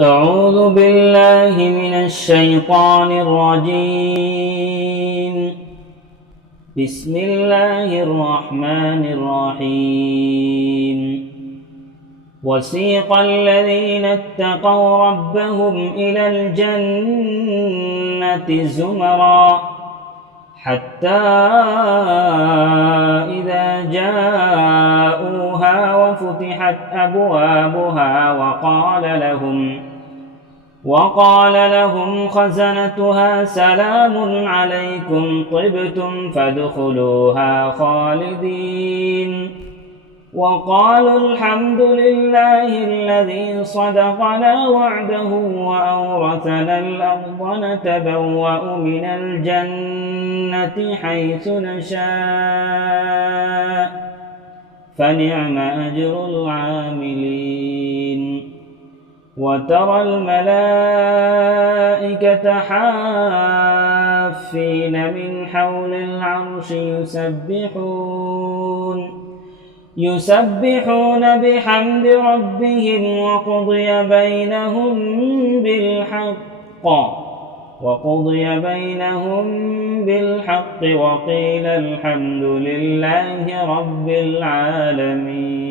أعوذ بالله من الشيطان الرجيم. بسم الله الرحمن الرحيم. وسيق الذين اتقوا ربهم إلى الجنة زمرا حتى إذا جاءوها وفتحت أبوابها وقال لهم خزنتها سلام عليكم طبتم فادخلوها خالدين وقالوا الحمد لله الذي صدقنا وعده وأورثنا الأرض نتبوأ من الجنة حيث نشاء فنعم أجر العاملين. وترى الملائكة حافين من حول العرش يسبحون بحمد ربهم وقضي بينهم بالحق وقيل الحمد لله رب العالمين.